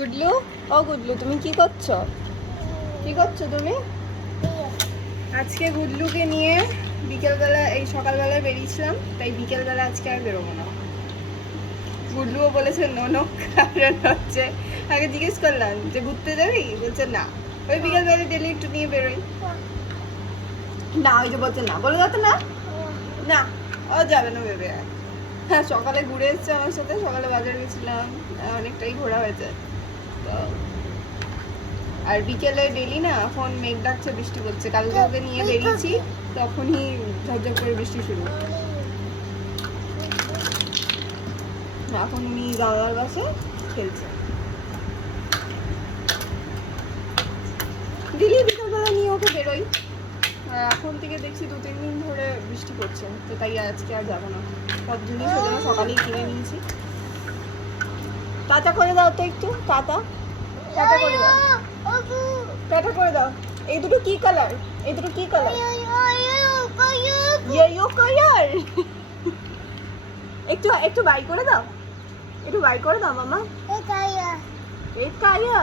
গুডলু, ও গুডলু, তুমি কি করছো? কি করছো তুমি? আজকে গুডলুকে নিয়ে বিকেলবেলা, এই সকালবেলায় বেরিয়েছিলাম, তাই বিকেলবেলা আজকে আর বেরোবো না। গুডলুও বলেছে নো, কারণ হচ্ছে আগে জিজ্ঞেস করলাম যে ঘুরতে যাবি, বলছে না। ওই বিকেলবেলা ডেলি একটু নিয়ে বেরোই না, ওই যে বলছে না, বলে যাতে না, না ও যাবে না ভেবে। হ্যাঁ, সকালে ঘুরে এসছে আমার সাথে, সকালে বাজারে গেছিলাম, অনেকটাই ঘোরা হয়েছে তো। আর বিকেলে ডেলি না ফোন মেঘ ডাকছে, বৃষ্টি পড়ছে। কালকে ওকে নিয়ে বেরিয়েছি, তখনই ঝরঝর করে বৃষ্টি শুরু। এখন উনি দাদার কাছে খেলছে। ডেলি বিকালবেলা নিয়ে ওকে বেরোই, আর এখন থেকে দেখছি 2-3 দিন ধরে বৃষ্টি পড়ছে, তো তাই আজকে আর যাবো না। সব জিনিস ওই জন্য সকালেই কিনে নিয়েছি। টাটা করে দাও তো একটু, টাটা টাটা করে দাও, টাটা করে দাও। এই দুটো কি কালার? এই দুটো কি কালার? Yellow colour. একটু একটু বাই করে দাও, একটু বাই করে দাও মামা। এই কায়া